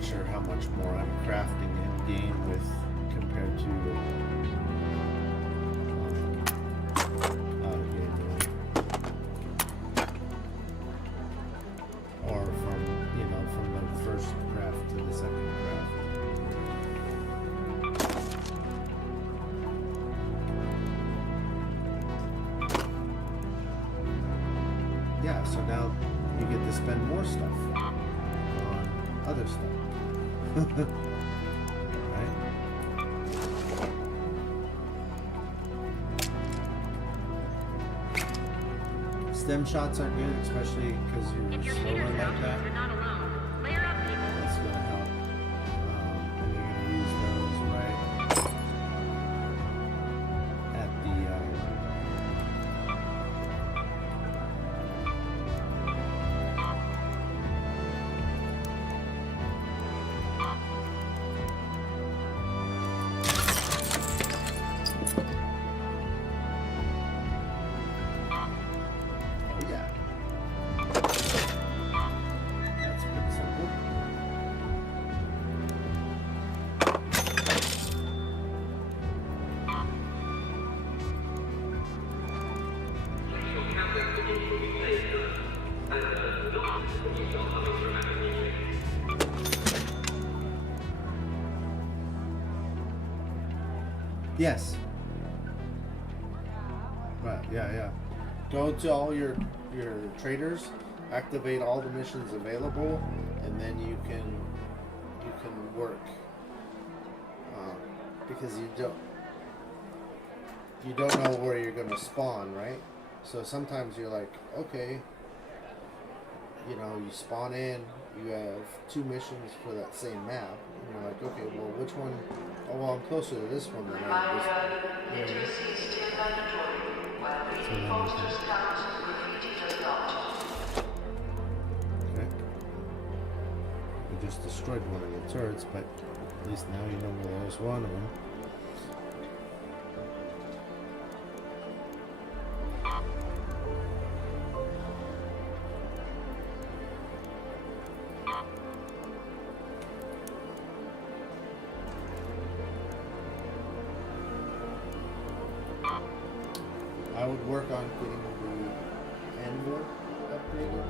not sure how much more I'm crafting in game with compared to or from the first craft to the second craft. Yeah, so now you get to spend more stuff on other stuff. Right? Stem shots are good, especially because you're slower like that. You're not alone. Layer up, people. That's going to help. And you're going to use those right at the Yes. Right, yeah. Go to all your traders, activate all the missions available, and then you can work. Because you don't know where you're gonna spawn, right? So sometimes you're like, okay, you spawn in, you have 2 missions for that same map, and you're like, okay, well, which one? Oh, well, I'm closer to this one than I am this one. Okay. We just destroyed one of the turrets, but at least now you know where there's one of them. I would work on getting the Anvil upgraded.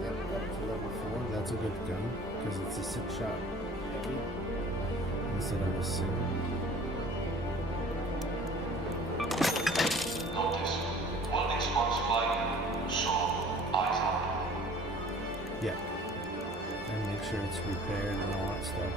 Get that up to level 4. That's a good gun because it's a 6-shot heavy instead of a single. Notice, welding sparks flying, so eyes up. Yeah. And make sure it's repaired and all that stuff.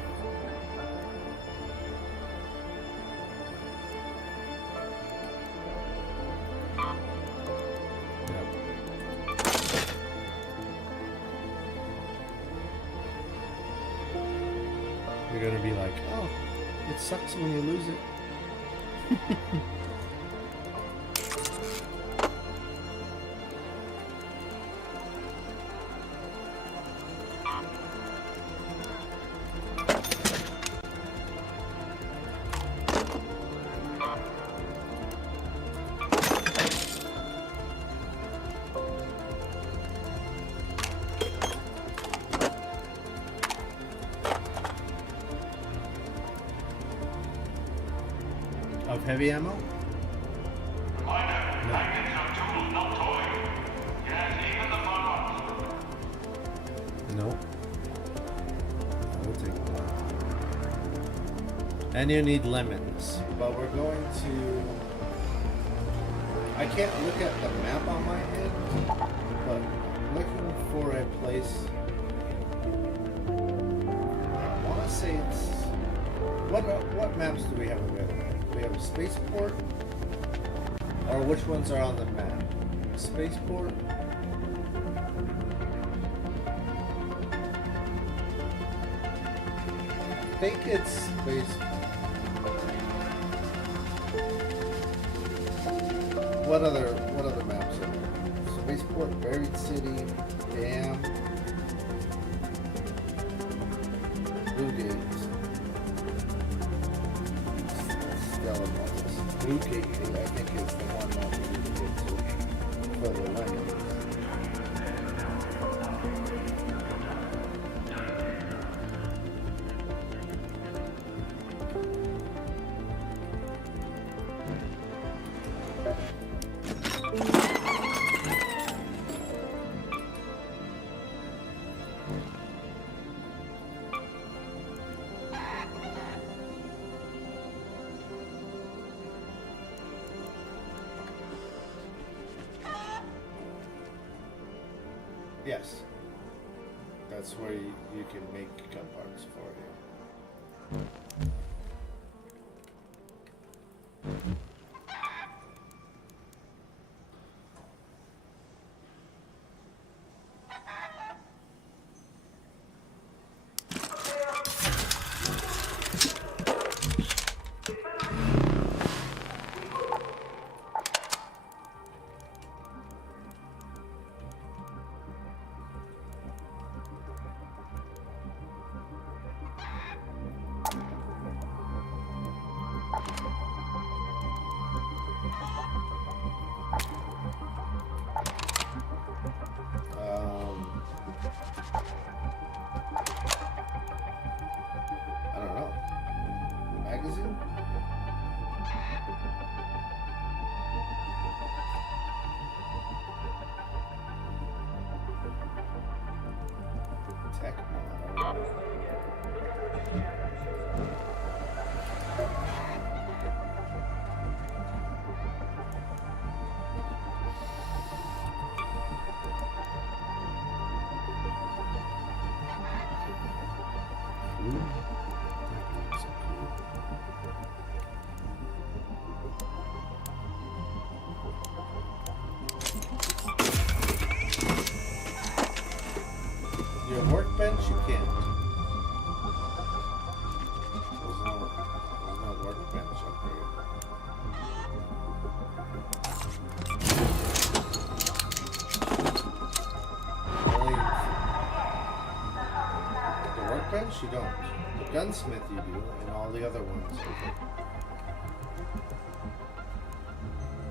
You're gonna be like, oh, it sucks when you lose it. Of heavy ammo? Reminder, tactics are tools, not toys. Yes, even the fun ones. Nope. I will take one. And you need lemons. But we're going to... I can't look at the map on my end, but looking for a place... I want to say it's... What maps do we have available? Do we have a spaceport? Or which ones are on the map? Spaceport? I think it's spaceport. What other maps are there? Spaceport, Buried City, Dam, Blue Gates. Blue Gate, I think, is the one that we need to get to for the lemons. Yes. That's where you can make gun parts for you. I don't know. Magazine? Tech? I don't know. Ooh. Your workbench, you can't. There's no workbench up here. Only the workbench, you don't. The gunsmith, you do, and all the other ones.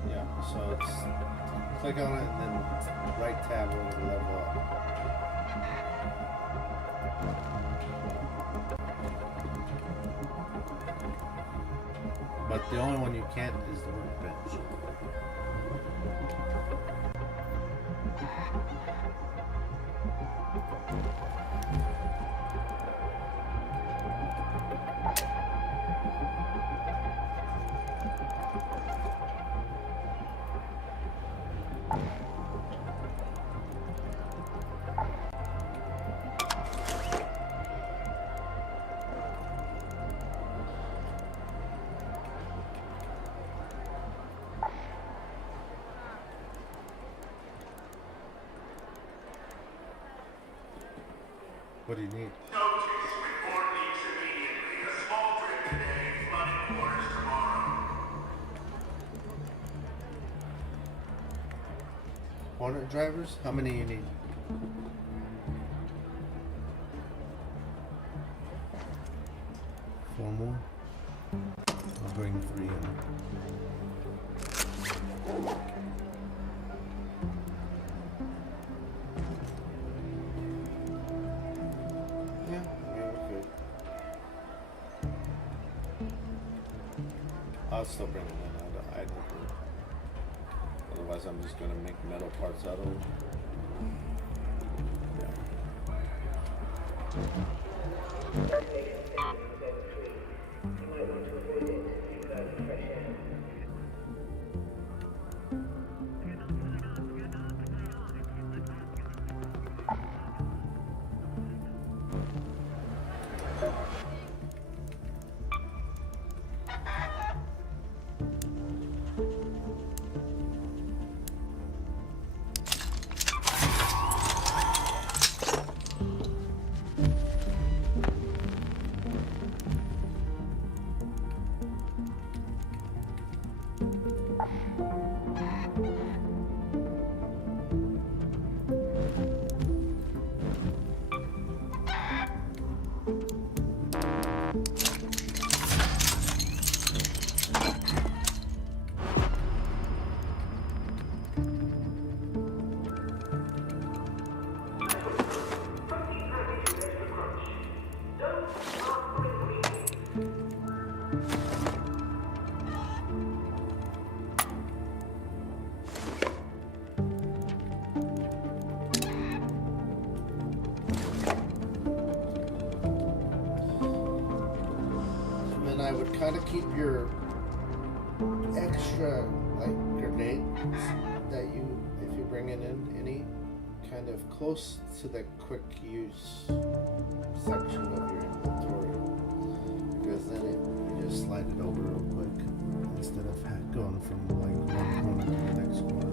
Yeah, so it's click on it and then right tab over to level up. But the only one you can't is the workbench. What do you need? Notice report leaks immediately. A small drip today, flooding quarters tomorrow. Hornet drivers? How many you need? Four more? I'll bring 3 in. Yeah, we could. I'll still bring them in. I don't. Otherwise, I'm just gonna make metal parts out of them. Yeah. I would kind of keep your extra like grenades that you, if you're bringing in any, kind of close to the quick use section of your inventory, because then you just slide it over real quick instead of going from like one corner to the next corner.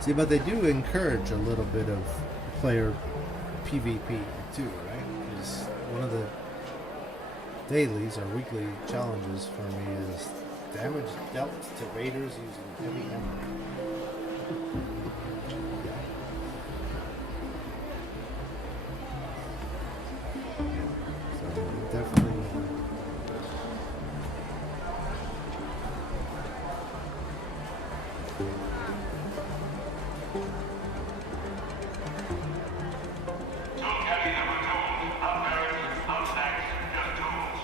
See, but they do encourage a little bit of player PvP too, right? Because one of the dailies or weekly challenges for me is damage dealt to raiders using heavy ammo. So definitely. Too heavy number tools, outbarrels, outsnacks, just tools.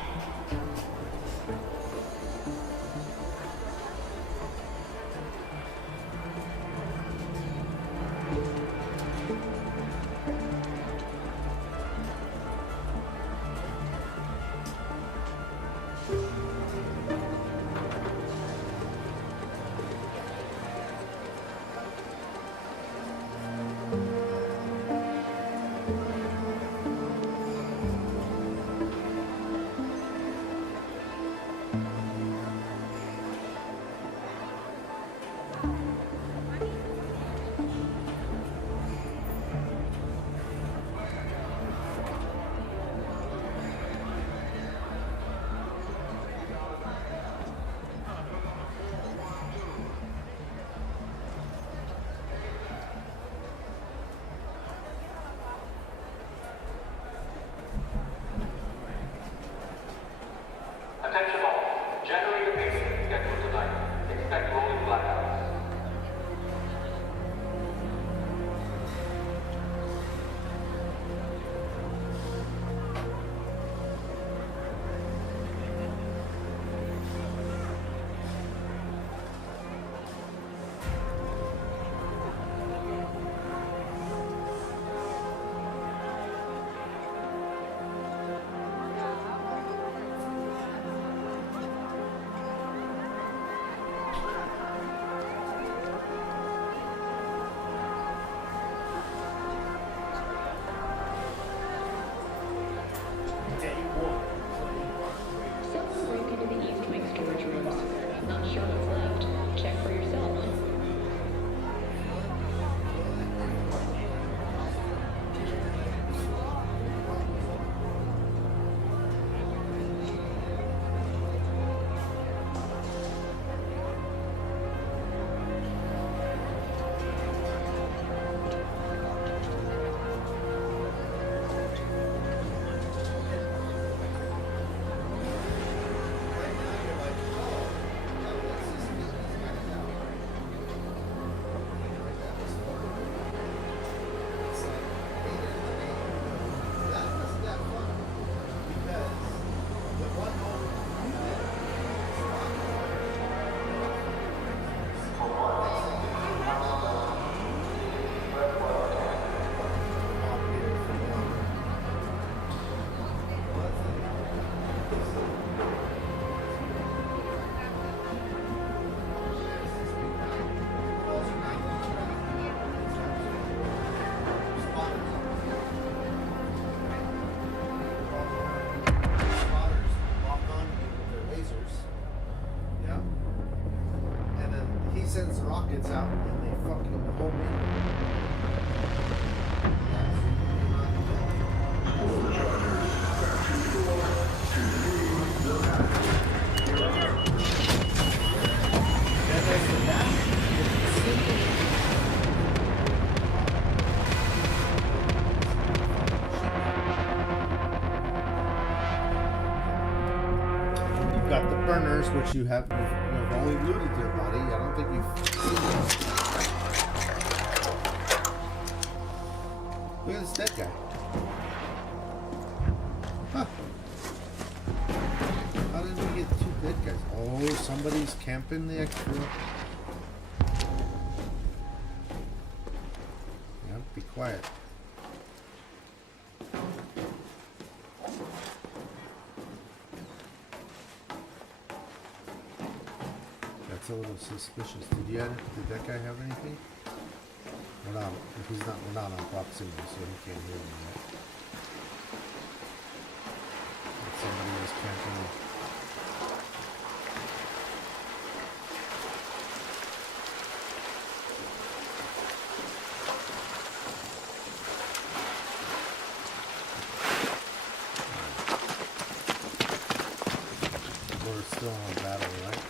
Attention all. Generator payment scheduled tonight. Expect rolling blackouts. Someone broke into the East Wing storage rooms. Not sure what's left. Check for yourself. Sends rockets out and they fucking home in. You've got the burners, which you've we looted your body. I don't think you've seen it. Look at this dead guy. Huh. How did we get 2 dead guys? Oh, somebody's camping the extra. Yeah, be quiet. That's a little suspicious. Did that guy have anything? We're not. We're not on proximity, so he can't hear me. Right? Somebody was camping. We're still on battle, right?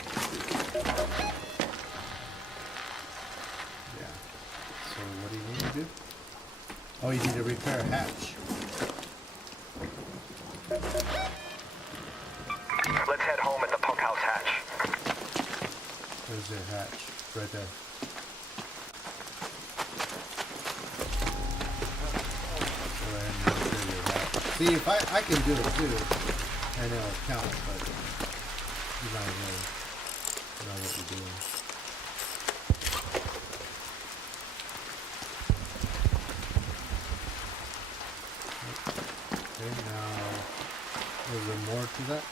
Yeah. So what do you need to do? Oh, you need to repair a hatch. Let's head home at the punk house hatch. There's your hatch. Right there. Go ahead and repair your hatch. See, if I can do it too, and it'll count, but you don't really know what you're doing. Okay, now, is there more to that?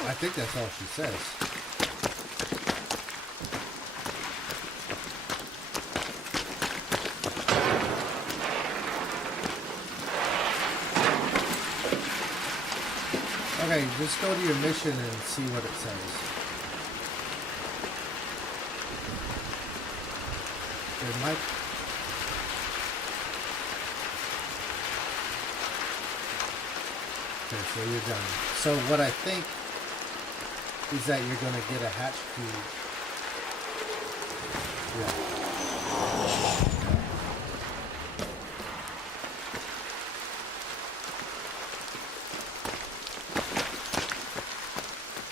I think that's all she says. Okay, just go to your mission and see what it says. It might... Okay, so you're done. So what I think is that you're going to get a hatch key. Yeah.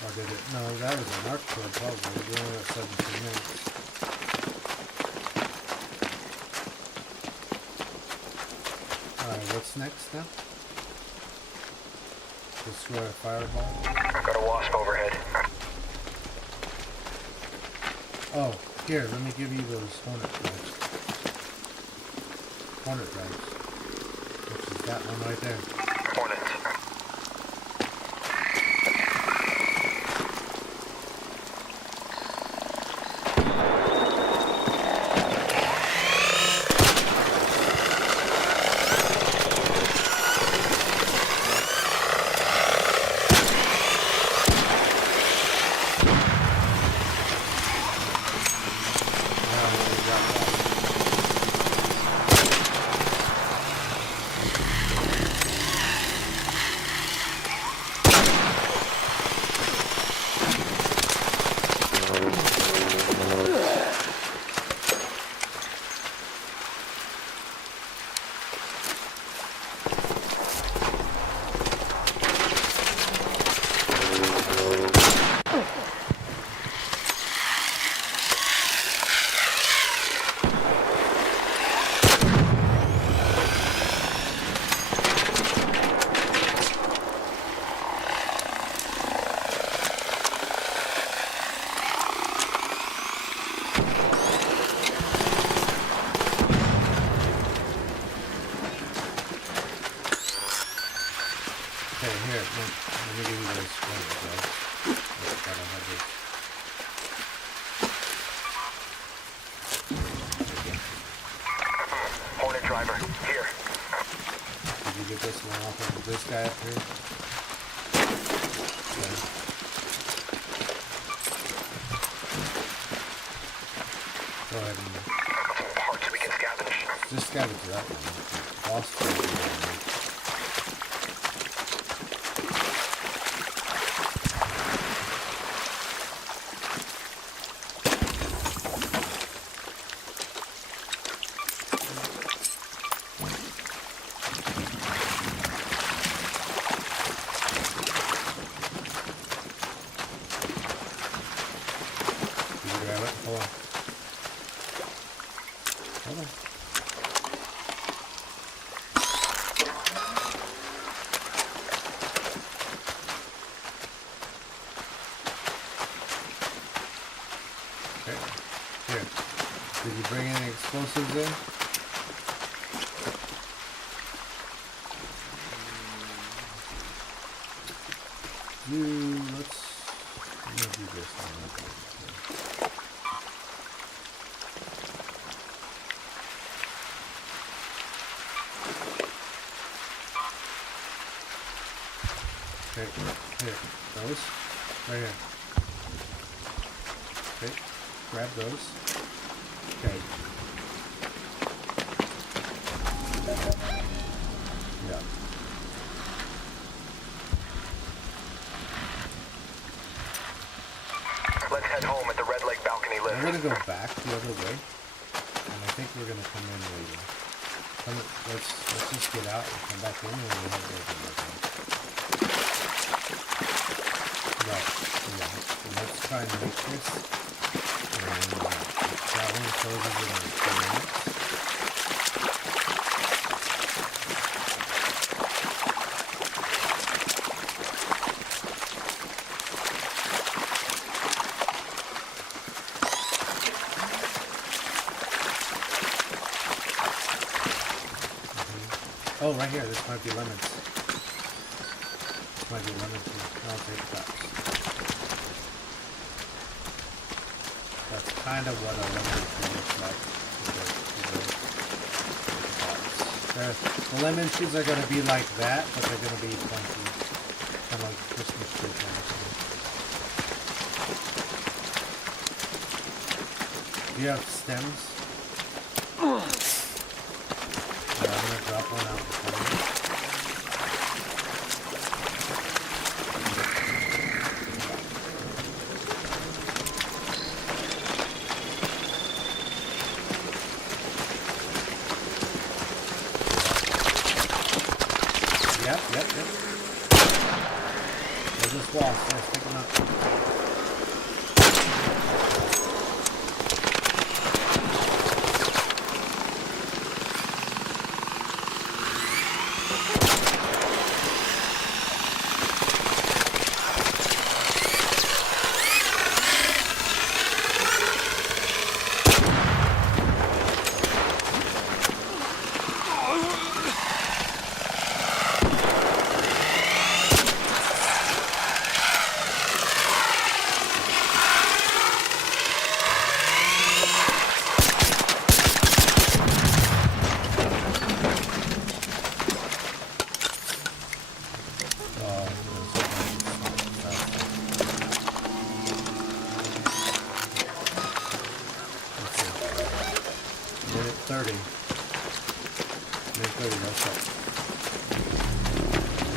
Or did it? No, that was an arc probe probably. We only got 17 minutes. Alright, what's next now? Destroy a fireball. Got a wasp overhead. Oh, here, let me give you those hornet drives. Hornet drives. Which is that one right there. Hornets. Okay, here, let me give you those hornet drives. I don't have this. Hornet driver. Here. Did you get this one off of this guy up here? Okay. Go ahead and Parts we can scavenge. just scavenge that one. Lost one. Did you bring any explosives in? Let's do this one. Okay, here, those, right here. Okay, grab those. Okay. Yeah. Let's head home at the Red Lake balcony lift. We're gonna go back the other way, and I think we're gonna come in later. Let's just get out and come back in, and we'll have everything back in. Right. Yeah. So let's try and make this. And that one closes in like 2 minutes. Oh, right here. This might be lemons. This might be lemons. I'll take that. That's kind of what a lemon tree looks like. The lemon trees are going to be like that, but they're going to be funky. Kind of like Christmas tree kind of thing. Do you have stems? Yeah, I'm going to drop one out for you. Yep. There's this wall, so let's pick them up.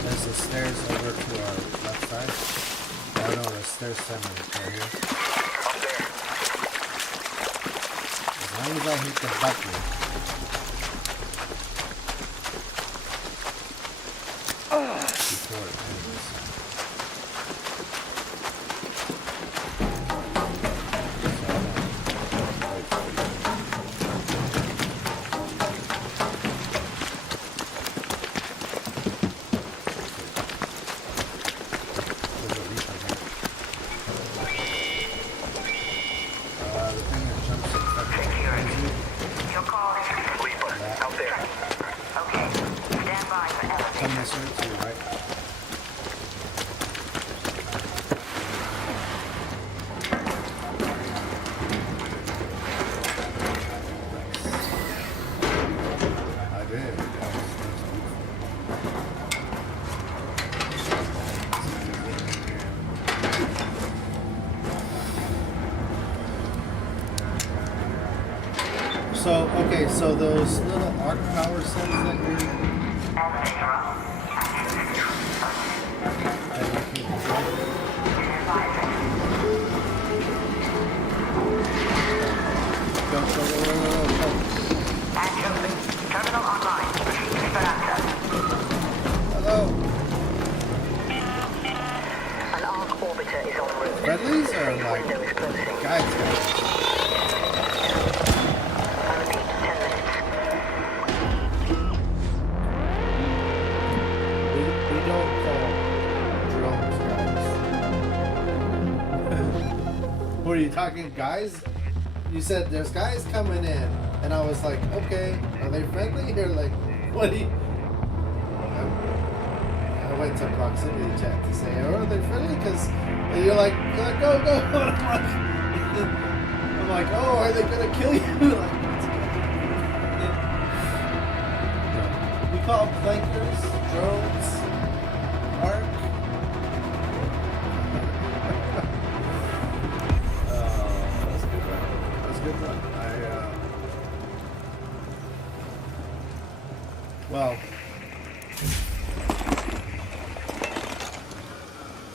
There's the stairs over to our left side. Oh no, the stairs center right here. As long as I hit the button. Before it ends. So those little arc power cells that you can control. Go. Terminal online. Esperanza. Hello. An arc orbiter is en route. Friendlies are Window is like closing. guys. What are you talking, guys? you said there's guys coming in, and I was like, okay, are they friendly or like, what do you? I went to proximity chat to say, are they friendly? Because you're like, go. I'm like, oh, are they gonna kill you? Like, we call them clankers, drones, arc. That's a good run. That's a good run. Well,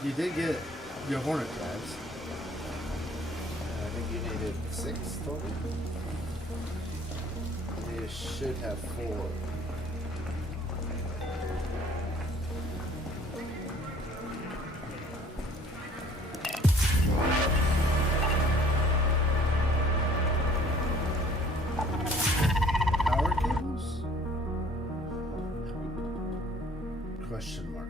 you did get your Hornet drives. I think you needed 6 total. You should have 4. Power cables? Question mark.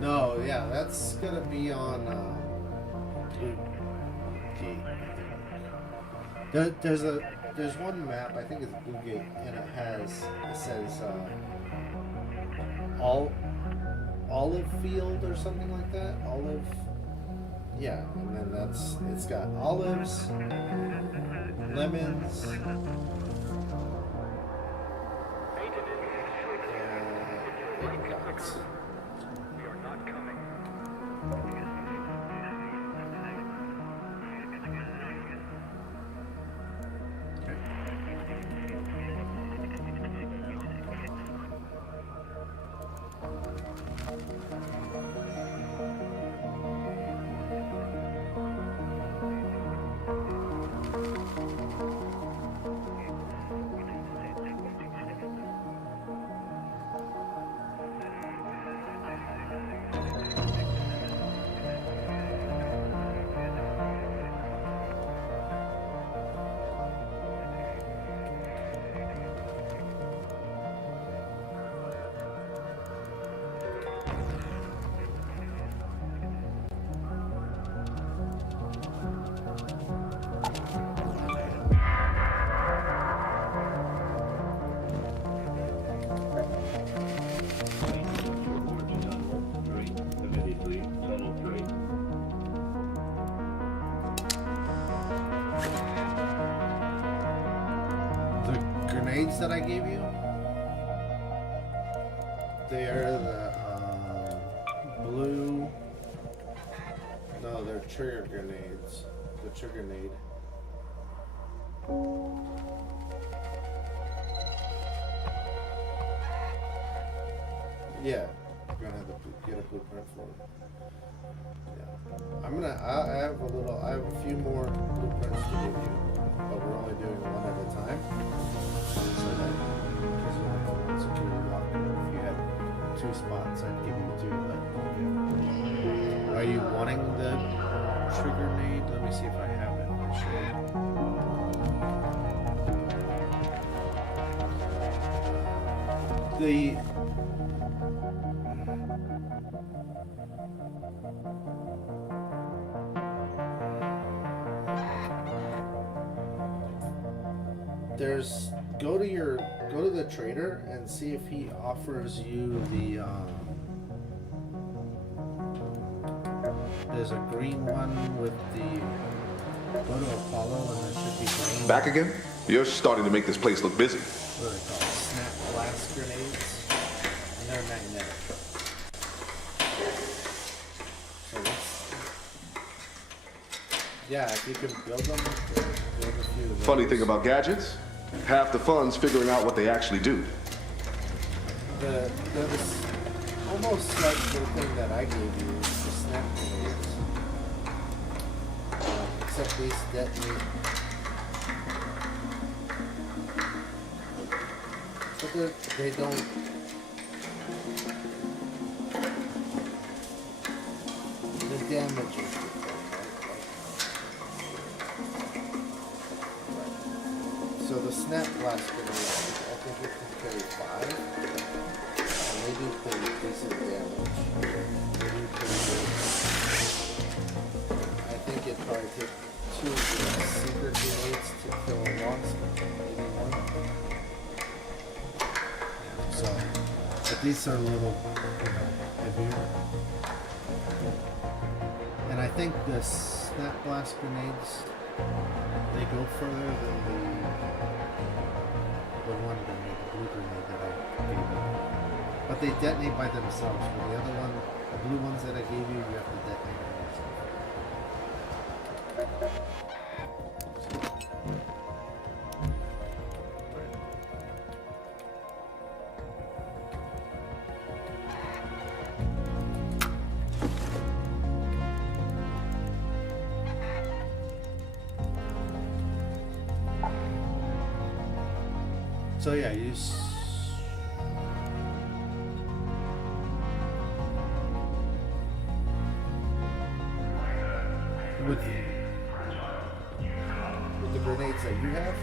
No, yeah, that's gonna be on Blue Gate. There's one map, I think it's Blue Gate, and it says Olive Field or something like that. Olive, yeah, and then it's got olives, lemons, apricots. That I gave you, they're the blue. No, they're trigger grenades. The trigger grenade. Yeah, we're gonna have to get a blueprint for it. Yeah, I have a few more blueprints to give you, but we're only doing one at a time. So that, because you only have one security locker, if you had 2 spots, I'd give you 2. But are you wanting the trigger nade? Let me see if I have it. Go to the trader and see if he offers you the there's a green one with the go to Apollo and there should be green. Back again? You're starting to make this place look busy. What are they called? Snap blast grenades. And they're magnetic. So yeah, if you can build them, build a few of those. Funny thing about gadgets, half the fun's figuring out what they actually do. They're almost like the thing that I gave you, the snap grenades. Except these detonate. But they don't. The damage is different, right? So the snap blast grenade, I think it can carry 5. And they do pretty decent damage. They do pretty good. I think it'd probably take 2 of the secret grenades to kill a wasp, maybe 1. So, but these are a little, heavier. And I think the snap blast grenades, they go further than the one grenade, the blue grenade that I gave you. But they detonate by themselves. But the other one, the blue ones that I gave you, you have to detonate by yourself. So yeah, you with the grenades that you have,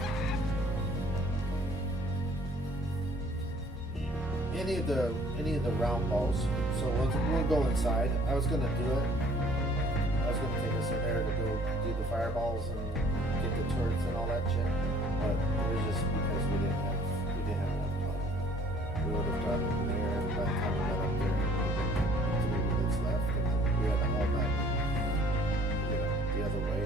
any of the round balls. So we'll go inside. I was gonna do it. I was gonna take us in there to go do the fireballs and get the turrets and all that shit. But it was just because we didn't have enough time. We would have done it there, and by the time we got up there, it would have been 3 minutes left, and then we had to haul back, the other way.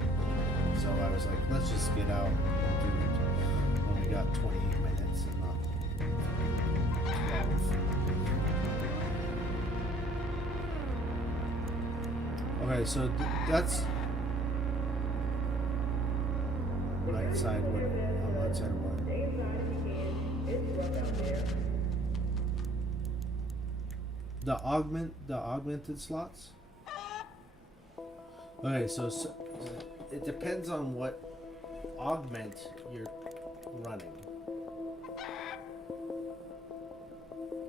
And so I was like, let's just get out and do it when we got 28 minutes and not 12. Okay, so that's right side one, on that side one. The augmented slots. Okay, so it depends on what augment you're running.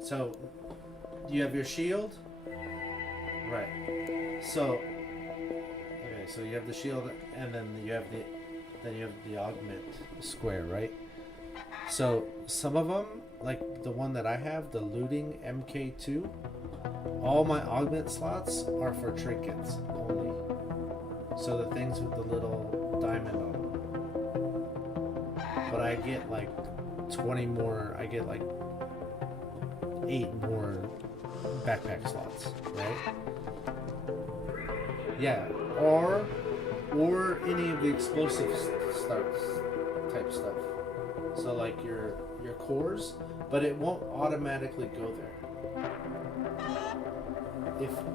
So you have your shield, right? So okay, so you have the shield, and then you have the augment square, right? So some of them, like the one that I have, the looting MK2, all my augment slots are for trinkets only. So the things with the little diamond on them. But I get like 20 more, I get like 8 more backpack slots, right? Yeah, or any of the explosive type stuff. So like your cores, but it won't automatically go there.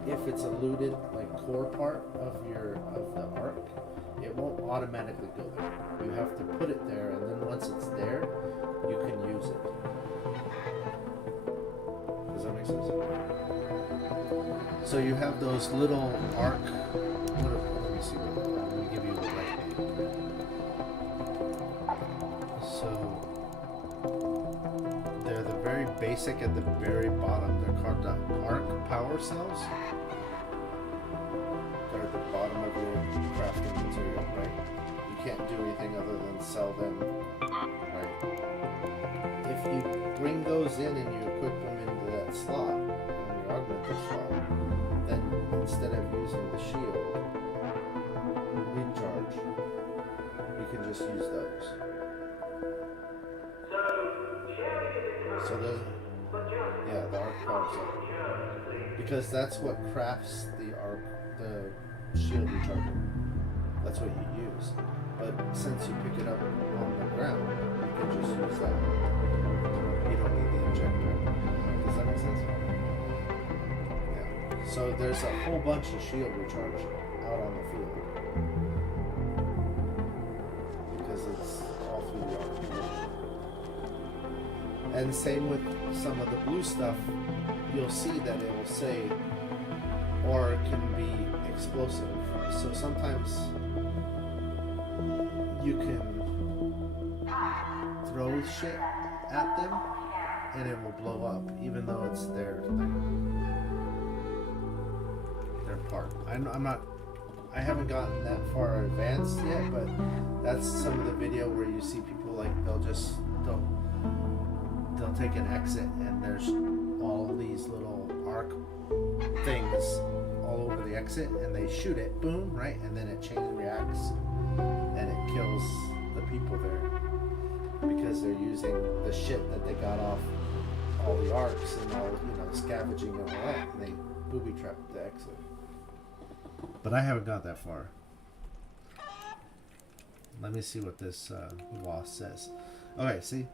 If it's a looted like core part of the arc, it won't automatically go there. You have to put it there, and then once it's there, you can use it. Does that make sense? So you have those little arc. Let me see. I'm gonna give you the right name. So they're the very basic at the very bottom. They're called the arc power cells. They're at the bottom of your crafting material, right? You can't do anything other than sell them, right? If you bring those in and you equip them into that slot, in your augmented slot, then instead of using the shield recharge, you can just use those. So those, yeah, the arc power cell, because that's what crafts the shield recharger. That's what you use. But since you pick it up on the ground, you can just use that. You don't need the injector. Does that make sense? Yeah. So there's a whole bunch of shield recharge out on the field. Because it's all through the arc. And same with some of the blue stuff, you'll see that it will say, or it can be explosive. So sometimes you can throw shit at them, and it will blow up, even though it's their thing, their part. I'm not. I haven't gotten that far advanced yet, but that's some of the video where you see people like they'll take an exit and there's all these little arc things all over the exit, and they shoot it, boom, right, and then it chain reacts and it kills the people there because they're using the shit that they got off all the arcs and all, scavenging and all that, and they booby trapped the exit. But I haven't got that far. Let me see what this WASP says. Okay, see?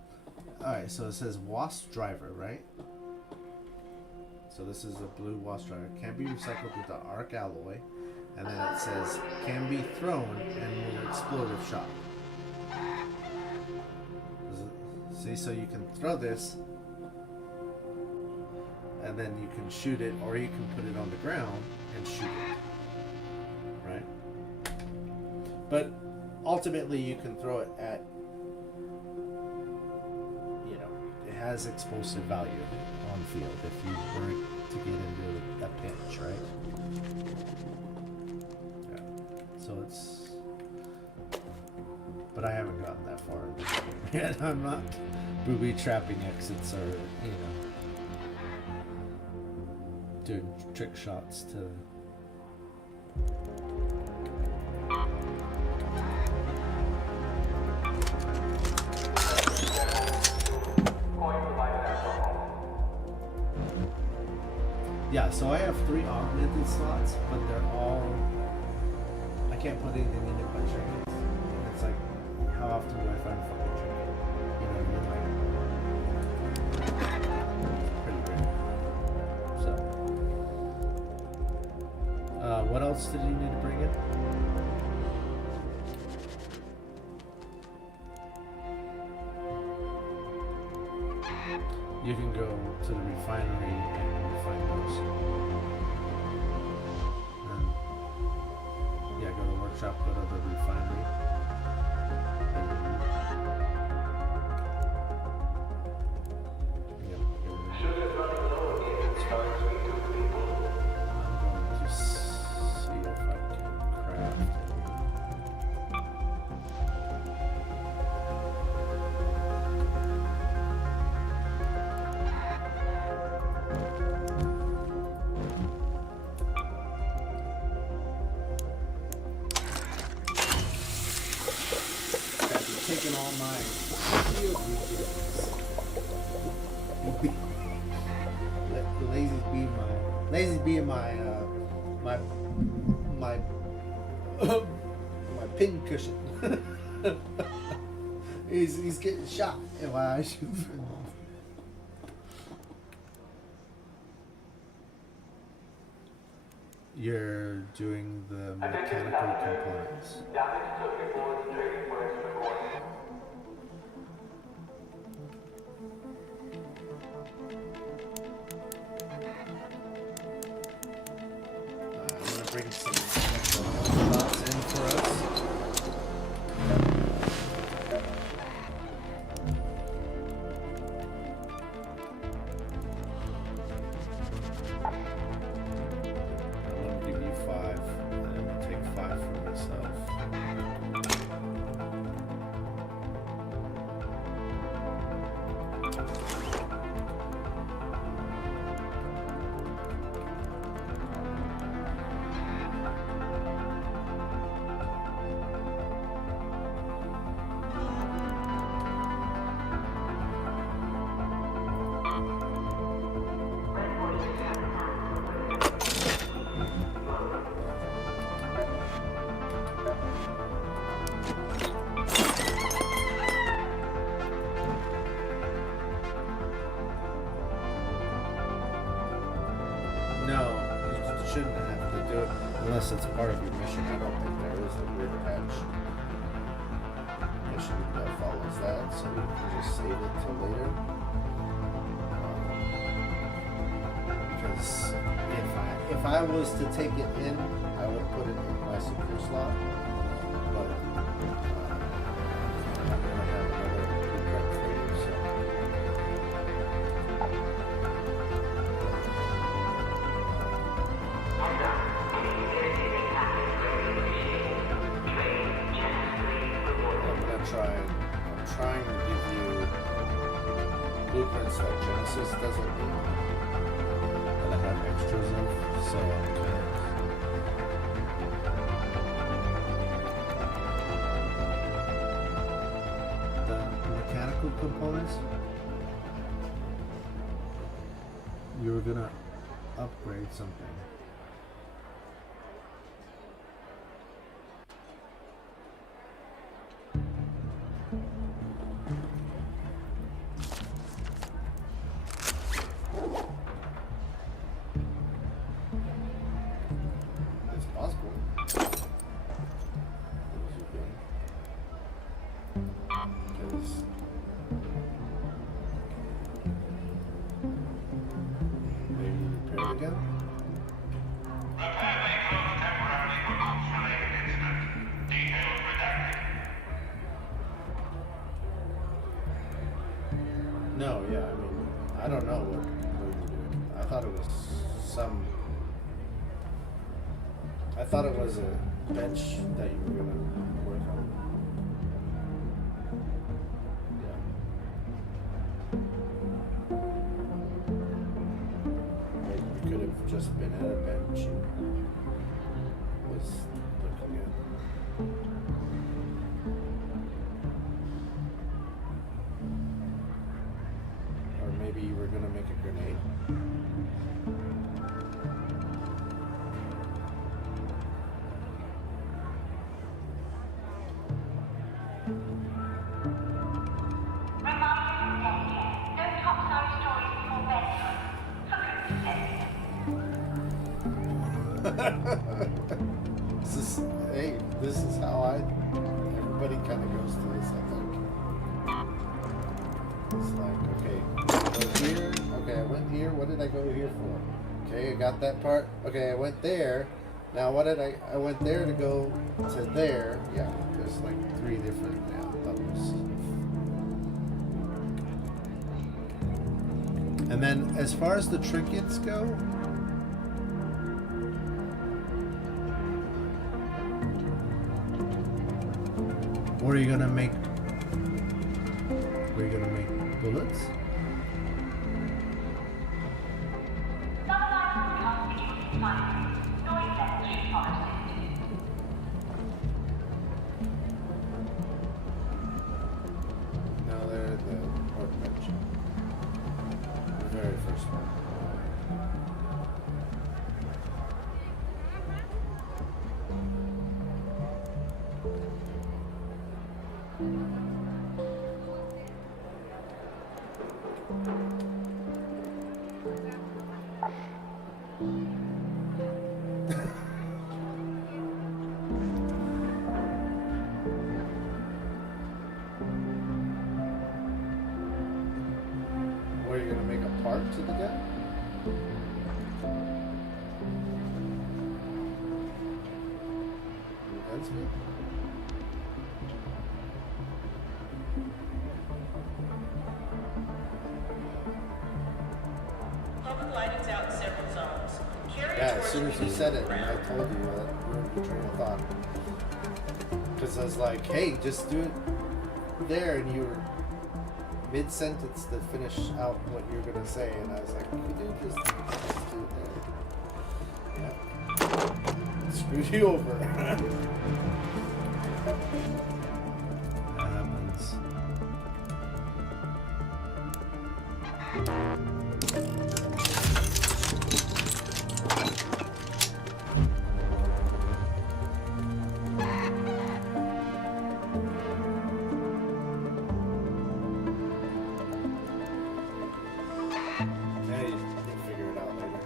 Alright, so it says WASP driver, right? So this is a blue WASP driver. Can be recycled with the arc alloy. And then it says, can be thrown and will explosive shock. See, so you can throw this, and then you can shoot it, or you can put it on the ground and shoot it. Right? But ultimately you can throw it at, it has explosive value on field if you were to get into a pinch, right? Yeah. So it's, but I haven't gotten that far yet. I'm not booby trapping exits or, doing trick shots to. Yeah, so I have 3 augmented slots, but they're all, I can't put anything in it but trinkets. And it's like, how often do I find a fucking trinket? You know what I mean? Like, pretty rare. So, what else did you need to bring in? You can go to the refinery and refine those. And yeah, go to the workshop, go to the refinery. And yeah, I'm going to see if I can craft it. Taking all my field weekends. Lazy's being my my pin cushion. he's getting shot while I shoot. You're doing the mechanical components. I'm gonna bring some shots in for us. Unless it's part of your mission. I don't think there is a rear hatch mission that follows that, so you can just save it till later. Because if I was to take it in, I would put it in my secure slot. But I'm gonna have another prep for you, so components that Genesis doesn't need that I have extras of, so I'm kind of the mechanical components. You were gonna upgrade something. It's possible. Because maybe repair it again? Repair may close temporarily for oops-related incident. Details redacted. No, yeah, I mean, I don't know what you're doing. I thought it was some. I thought it was a bench that you were gonna work on. Yeah. Like you could have just been at a bench and was looking at. Or maybe you were gonna make a grenade. This is, hey, this is how everybody kind of goes through this, I think. It's like, okay, go here. Okay, I went here. What did I go here for? Okay, I got that part. Okay, I went there. Now, what did I went there to go to there. Yeah, there's like 3 different levels. And then, as far as the trinkets go, what are you gonna make? Are you gonna make bullets? No, they're the workbench. The very first one. What, are you gonna make a part to the gun? Gunsmith? Public lighting's out in several zones. Carry Yeah, as towards soon as you medium said it, ground. I told you that ruined your train of thought. Because I was like, hey, just do it there, and you were mid-sentence to finish out what you were gonna say, and I was like, you do just do it there. Yeah. Screwed you over. That happens. Yeah, you'll figure it out later.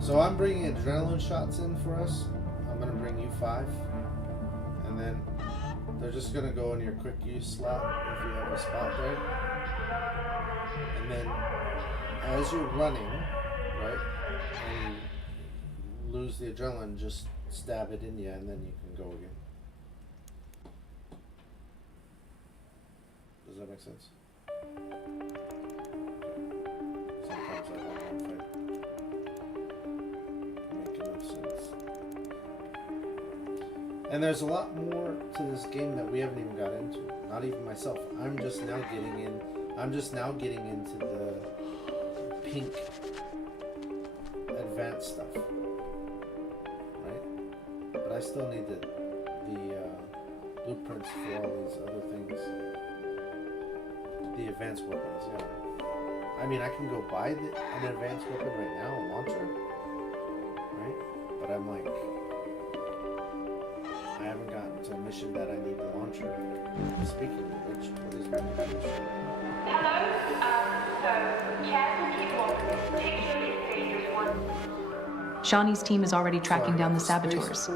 So I'm bringing adrenaline shots in for us. I'm gonna bring you 5, and then they're just gonna go in your quick use slot if you have a spot there. And then as you're running, right, and you lose the adrenaline, just stab it in you, and then you can go again. Does that make sense? Sometimes I don't know if I make enough sense. And there's a lot more to this game that we haven't even got into. not even myself. I'm just now getting into the pink advanced stuff, right? But I still need the blueprints for all these other things. The advanced weapons, yeah. I mean, I can go buy an advanced weapon right now, a launcher, right? But I'm like, I haven't gotten to a mission that I need the launcher. Speaking of which, what is my mission? Hello, so Chaz will keep walking. Take care of these dangerous ones. Shawnee's team is already tracking down the saboteurs.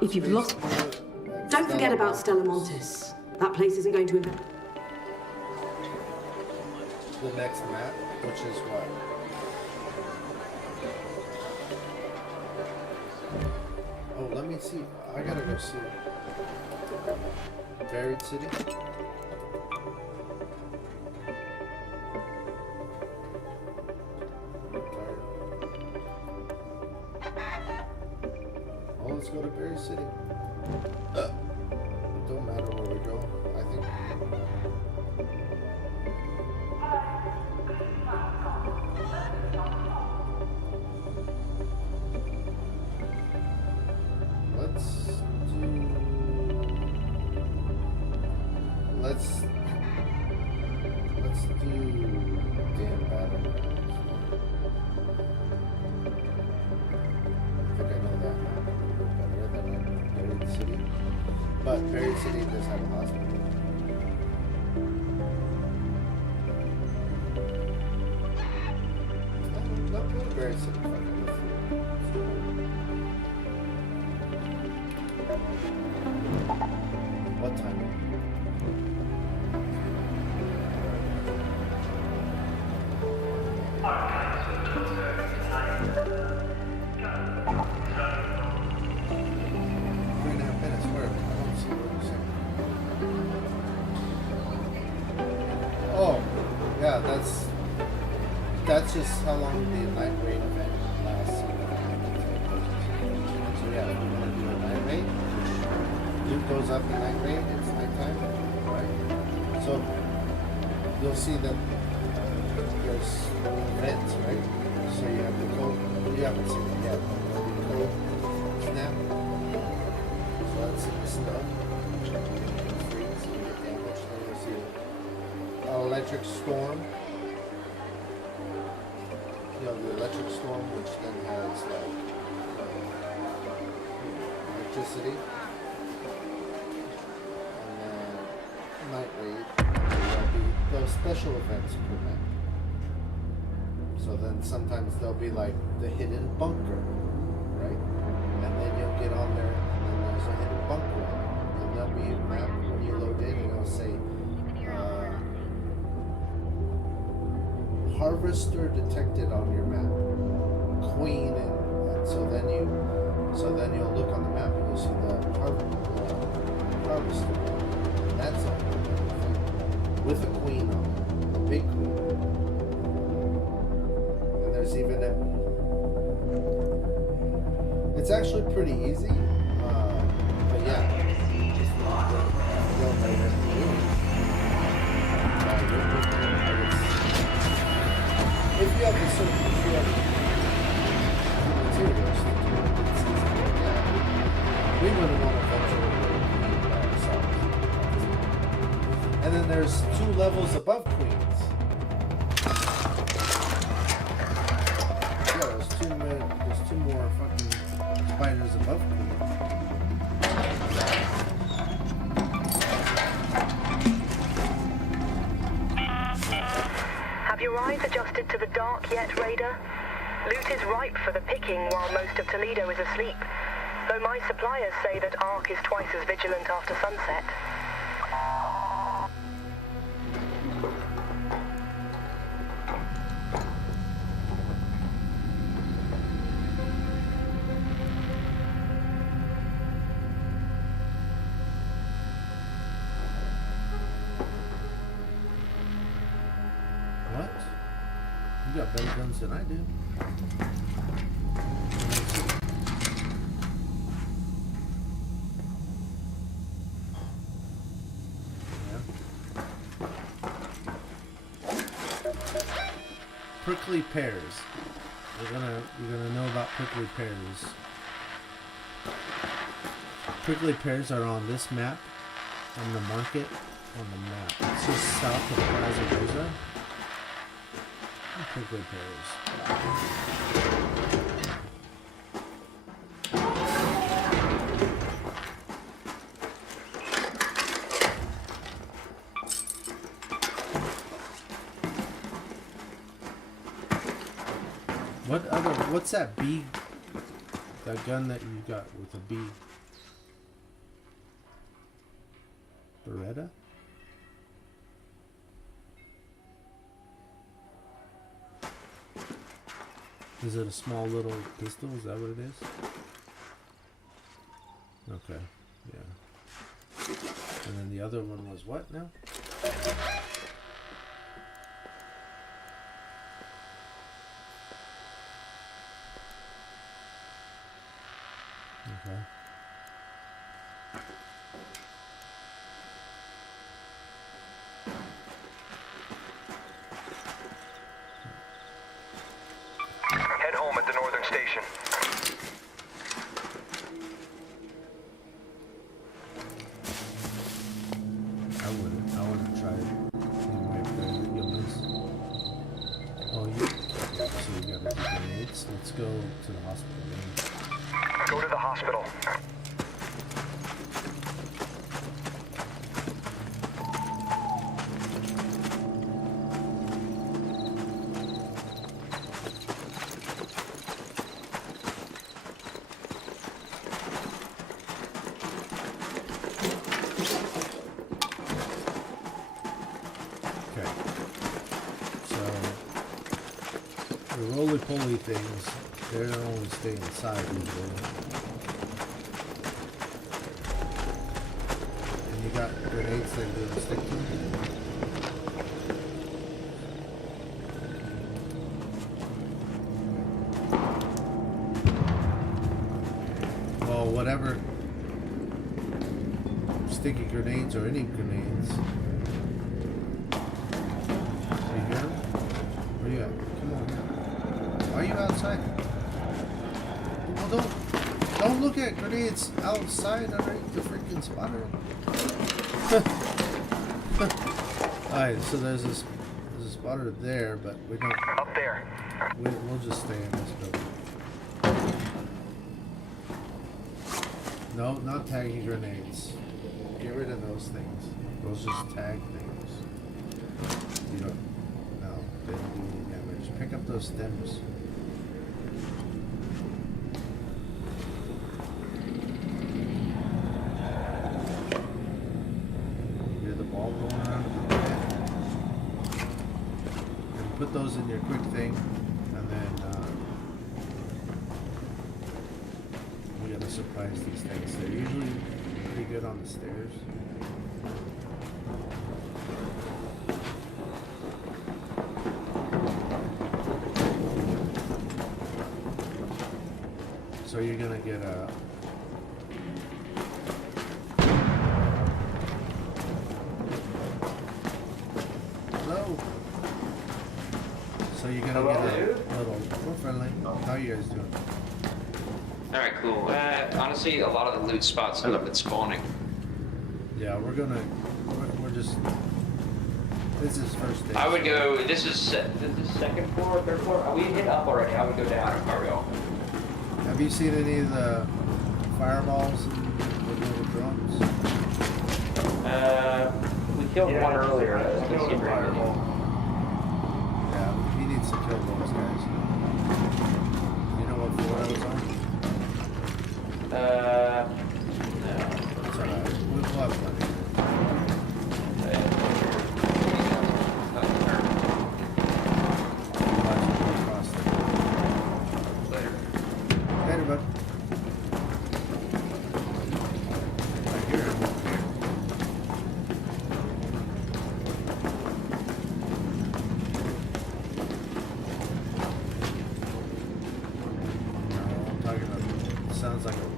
If you've lost... Don't forget about Stella Montes. That place isn't going to invent... The next map, which is what? Oh, let me see. I gotta go see it. Buried City. Oh, let's go to Buried City. Don't matter where we go. I think. Let's do damn Battlegrounds. I think I know that map better than Buried City. But Buried City does have a hospital. Not really Buried City. What time? Yeah, that's just how long the night raid event lasts. So yeah, if you want to do a night raid, loot goes up in night raid, it's nighttime, right? So you'll see that there's events, right? So you have the code, you haven't seen it yet, the code snap. So that's in the stuff. Electric storm. You know, the electric storm, which then has like electricity, and then night raid. There'll be those special events per map. So then sometimes there'll be like the hidden bunker, right? And then you'll get on there, and then there's a hidden bunker, and there'll be a map when you load in, and it'll say. Harvester detected on your map, Queen, and so then you'll look on the map and you'll see the harvester. And that's a with a queen on it, a big queen. And there's even it's actually pretty easy, but yeah, you'll never do it. If you have the certain materials, we wouldn't want to venture by ourselves. And then there's 2 levels above queens. Yeah, there's two more fucking spiders above queens. Have your eyes adjusted to the dark yet, Raider? Loot is ripe for the picking while most of Toledo is asleep. Though my suppliers say that Ark is twice as vigilant after sunset. What? You got better guns than I do. prickly pears. You're gonna know about prickly pears. Prickly pears are on this map, on the market, on the map. It's just south of Plaza Rosa. Prickly pears. What's that bee? That gun that you got with a bee? Beretta? Is it a small little pistol? Is that what it is? Okay, yeah. And then the other one was what now? Okay. Head home at the northern station. I wouldn't try it. Anyway, you'll miss. Oh, so you gotta do grenades. Let's go to the hospital then. Go to the hospital. Okay. So the roly-poly things, they don't always stay inside usually. And you got grenades that do stick to them. Well, whatever sticky grenades or any grenades. You hear them? Where you at? Come on. Why are you outside? Well, don't look at grenades outside underneath the freaking spotter. Alright, so there's a spotter there, but we don't. Up there. We'll just stay in this building. No, not tagging grenades. Get rid of those things. Those just tag things. You don't. No, they don't do any damage. Pick up those stems. You hear the ball going around the net. And put those in your quick thing, and then we gotta surprise these things. They're usually pretty good on the stairs. So you're gonna get a. Hello. So you're gonna get a little. We're friendly. How are you guys doing? Alright, cool. Honestly, a lot of the loot spots end up at spawning. Yeah, we're just. This is first day. I would go. This is second floor, third floor. We hit up already. I would go down if I were y'all. Have you seen any of the fireballs and the little drums? We killed one earlier. That's the secret. Yeah, he needs to kill those guys. You know what floor I was on? No. It's alright. We'll have plenty. Later. Later, bud. I hear him. No, I'm talking about. It sounds like a wolf.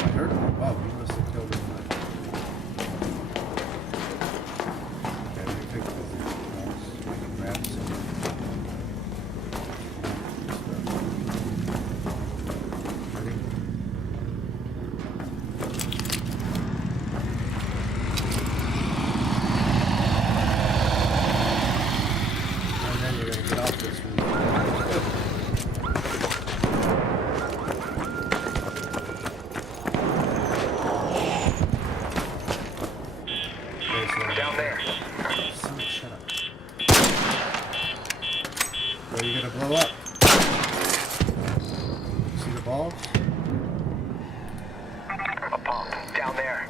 I heard him above. He must have killed him. blow up. See the balls? A pump down there.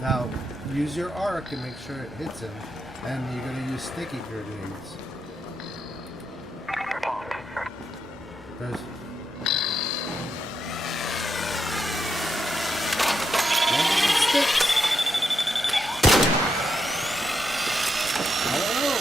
Now, use your arc and make sure it hits him. And you're going to use sticky grenades. Pump. There's... Sticks. I don't know.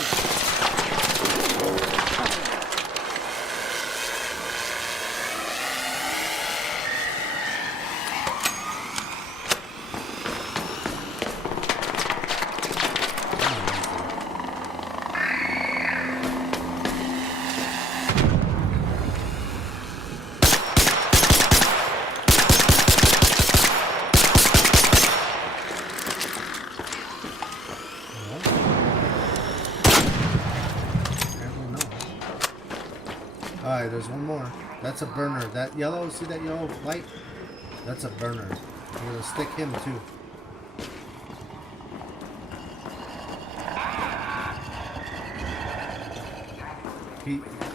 Alright, there's one more. That's a burner. That yellow, see that yellow light? That's a burner. I'm gonna stick him too.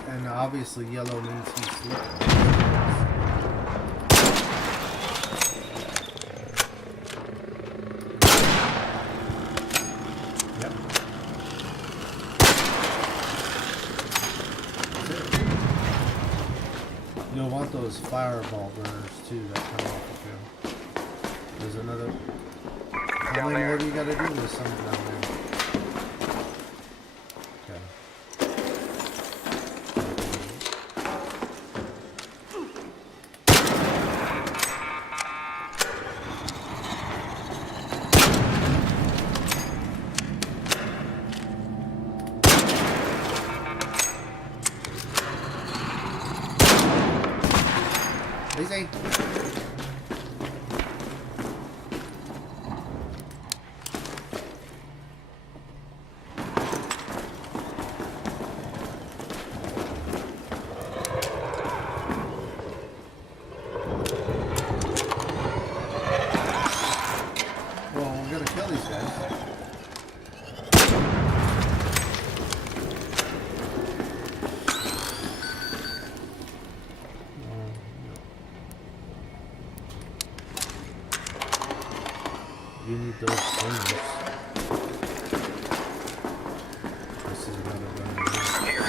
And obviously yellow means he's slipping. Yep. You'll want those fireball burners too that come off the field. There's another. How many more do you gotta do? There's some down there. Easy. Well, we're gonna kill these guys. You need those burners. This is another burner here.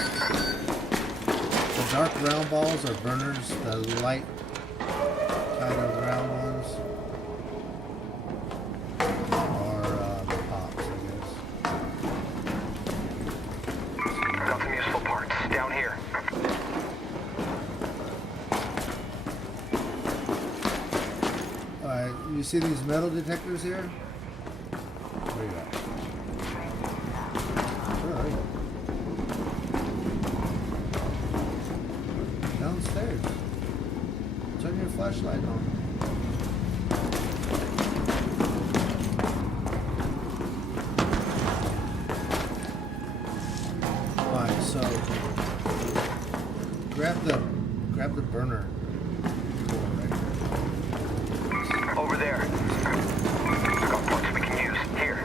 The dark round balls are burners. The light kind of round ones are the pops, I guess. Got some useful parts down here. Alright, you see these metal detectors here? Where you at? Where are you? Downstairs. Turn your flashlight on. Alright, so grab the burner tool right there. Over there. Got parts we can use. Here.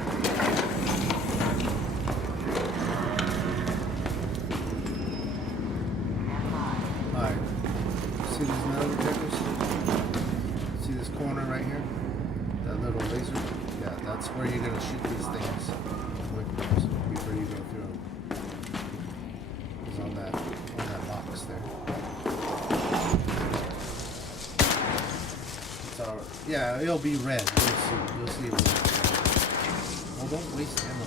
Alright. See these metal detectors? See this corner right here? That little laser? Yeah, that's where you're gonna shoot these things with before you go through them. It's on that box there. So yeah, it'll be red. You'll see it. Well, don't waste ammo.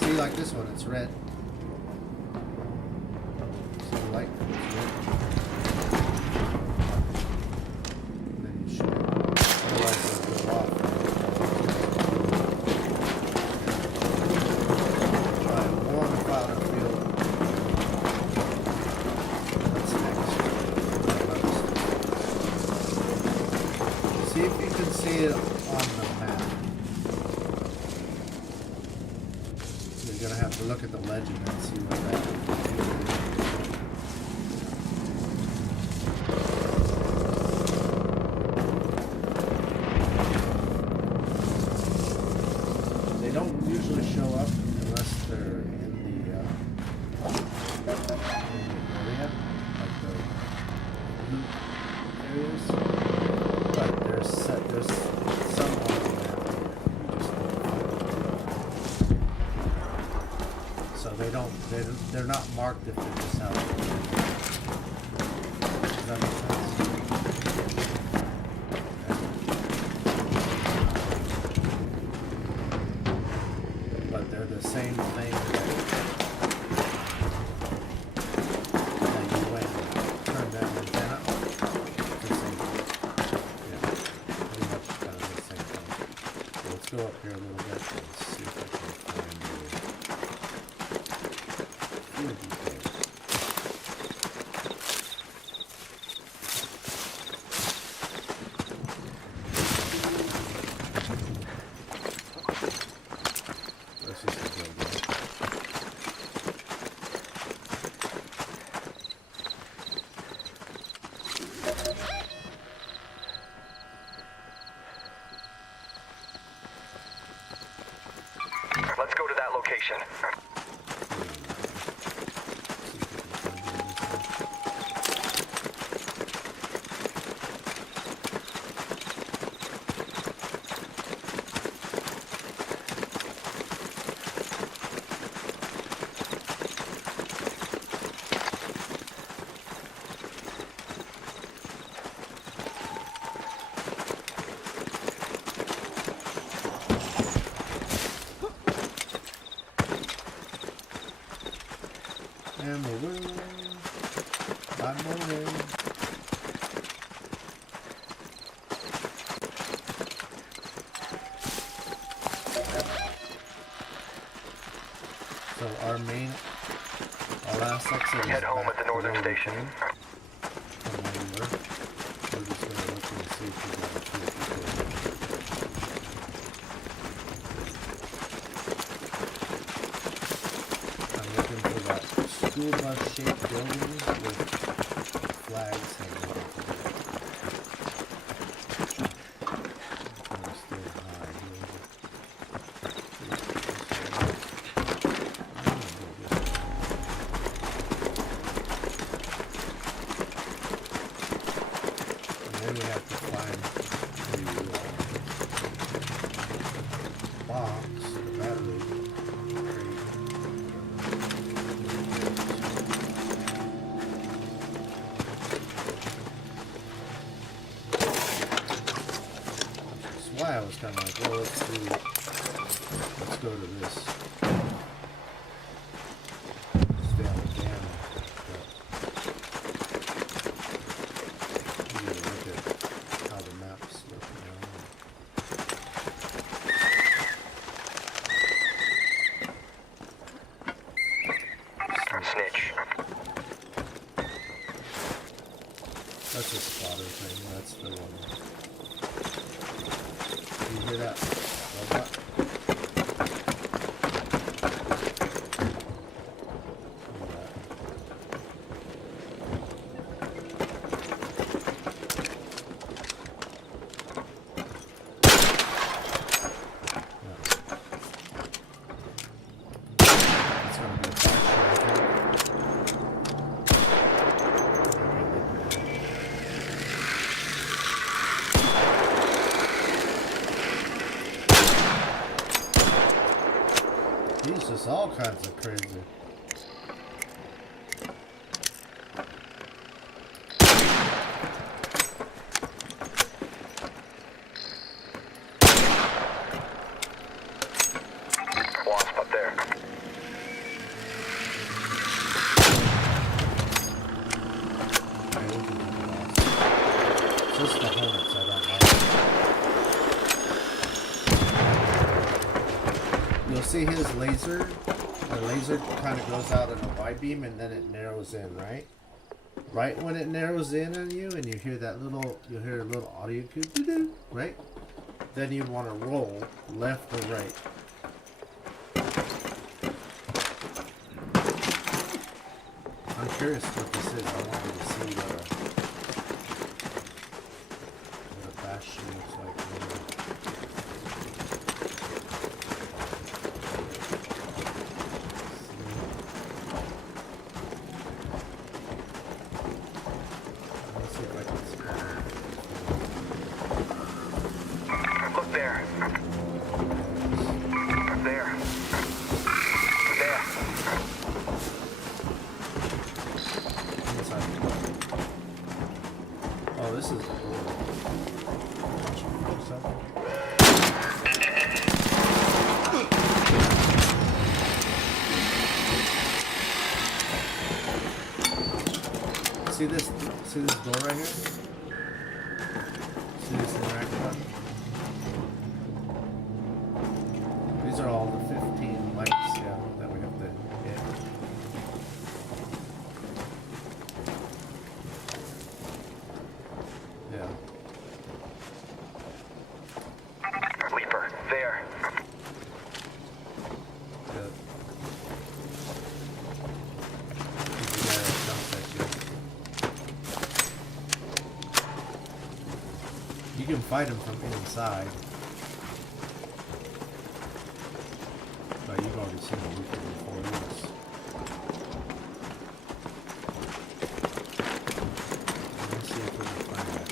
See, like this one, it's red. See the light? It's red. And then you shoot it. Otherwise it'll go off. Try a warm powder field. What's next? See if you can see it on the map. You're gonna have to look at the legend and see what that is. They don't usually show up how they're not marked if they're just how. Does that make sense? But they're the same thing that you went and turned that antenna. It's the same thing. Yeah, pretty much kind of the same thing. So let's go up here a little bit and see if I can find a few details. Let's just go down. Let's go to that location. And the world, I'm moving. So our last exit is Head home back at the to northern where we station. came from where we were. We're just gonna look and see if we got a few people. I'm looking for that school bus shaped building with flags hanging off of it. I'm gonna stay high here. And then we have to find the box, the battery crate. That's why I was kind of like, well, let's go to this. Stay on the dam. But you gotta look at how the maps look now. Snitch. That's a spotter thing. That's the one. You hear that robot? Hear that? Yeah. It's gonna be a back He's just all kinds of crazy. Wasp up there. Just the hornets I don't like. You'll see his laser. The laser kind of goes out in a wide beam and then it narrows in, right? Right when it narrows in on you and you hear that little, you'll hear a little audio cue, doo-doo, right? Then you want to roll left or right. I'm curious what this is. I wanted to see what a bastion looks like. Let's see if I can spot it. Look there. There. There. See this door right here? See this interact button? These are all the 15 lights, yeah, that we have to hit. Yeah. Leaper, there. Good. You can fight him from inside. But you've already seen a Reaper before. Yes. Let's see if we can find that.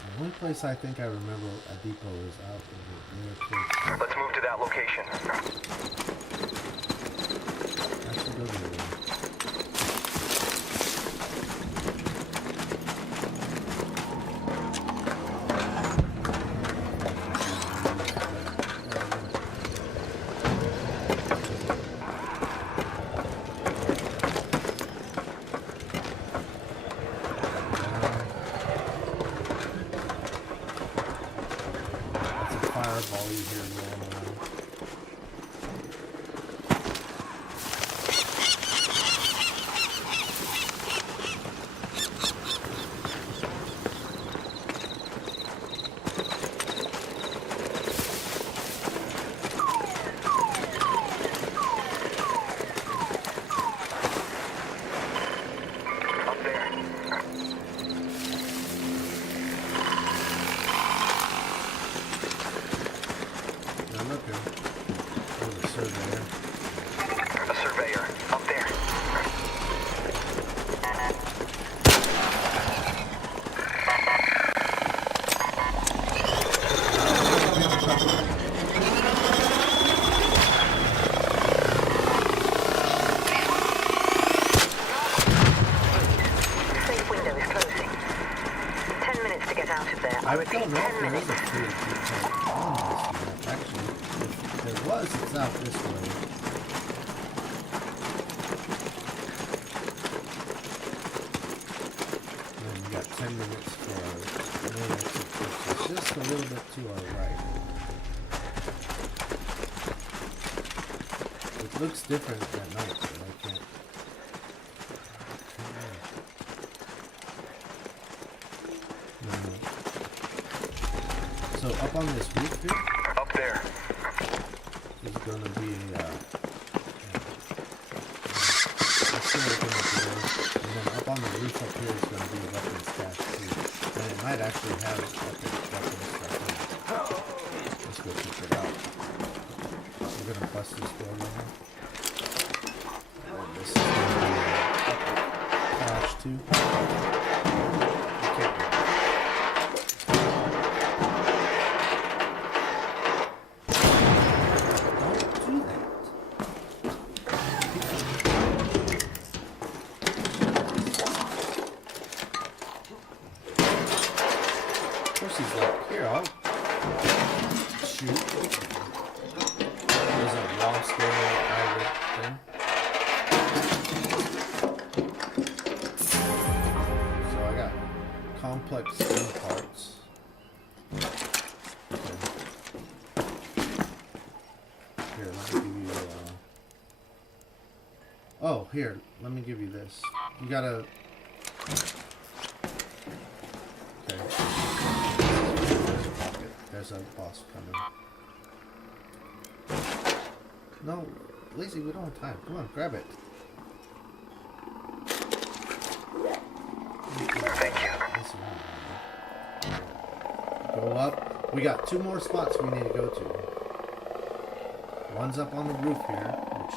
The only place I think I remember a depot is out in the near place. Let's move to that location. I should go there. Fireball you hear rolling around. Up there. Now look here. There's a surveyor. A surveyor. Up there. Safe window is closing. 10 minutes to get out of there. I I repeat, don't know 10 if there is minutes. a clear detail on this map. Actually, if there was, it's out this way. And then we got 10 minutes for our main exit, which is just a little bit to our right. It looks different at night, but I can't. So up on this roof here Up there. is going to be let's go open the door, and then up on the roof up here is going to be a weapons cache too, and it might actually have weapons stuff in it. Let's go check it out. We're going to bust this door right now. And this is going to be a cache too. Okay. He's like, here, I'll shoot. There's a long scale pirate thing. So I got complex steel parts. Okay. Here, let me give you oh, here, let me give you this. You gotta... Okay. There's a boss coming. No, Lazy, we don't have time. Come on, grab it. Thank you. Go up. We got 2 more spots we need to go to. One's up on the roof here, which...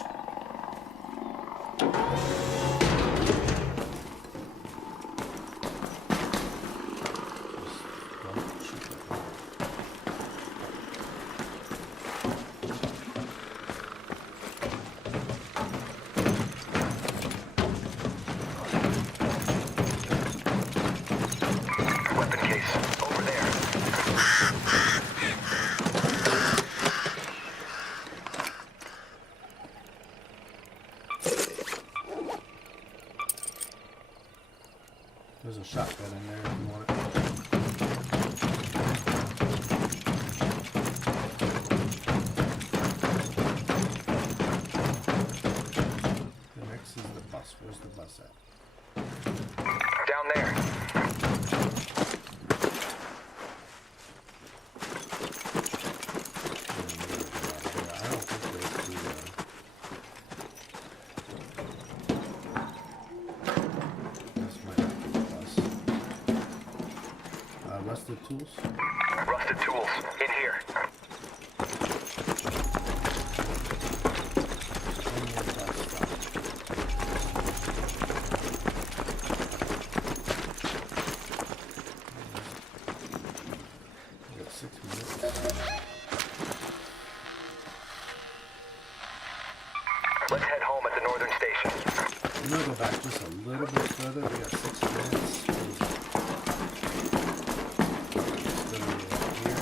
There's a shotgun in there if you want it. The next is the bus. Where's the bus at? Down there. I don't think there's the, this might be the bus. Rusted tools? Rusted tools. In here. One more bus stop. We got 6 minutes. Let's head home at the northern station. I'm gonna go back just a little bit further. We got 6 minutes. Let's go here.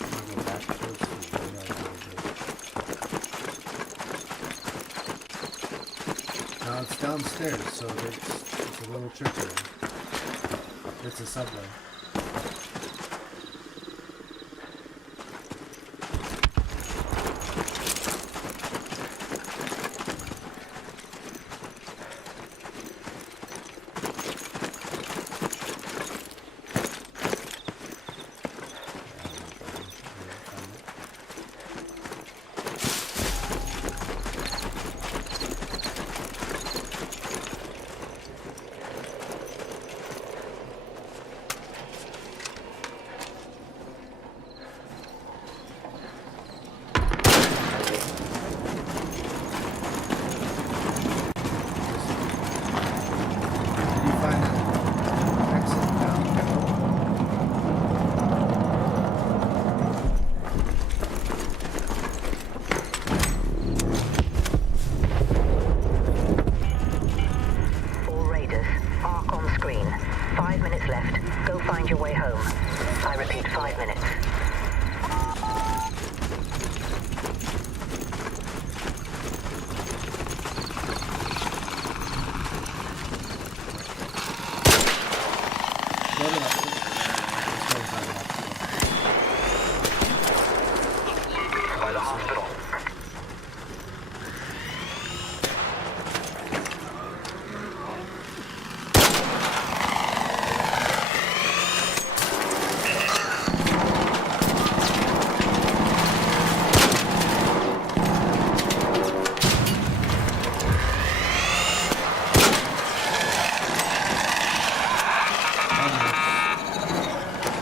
I'm gonna go back towards the radar a little bit. Now it's downstairs, so it's a little trickier. It's a subway. Did you find an exit down below? All Raiders, ARC on screen. 5 minutes left. Go find your way home. I repeat, 5 minutes. Go to that. Let's go inside the hospital. By the hospital.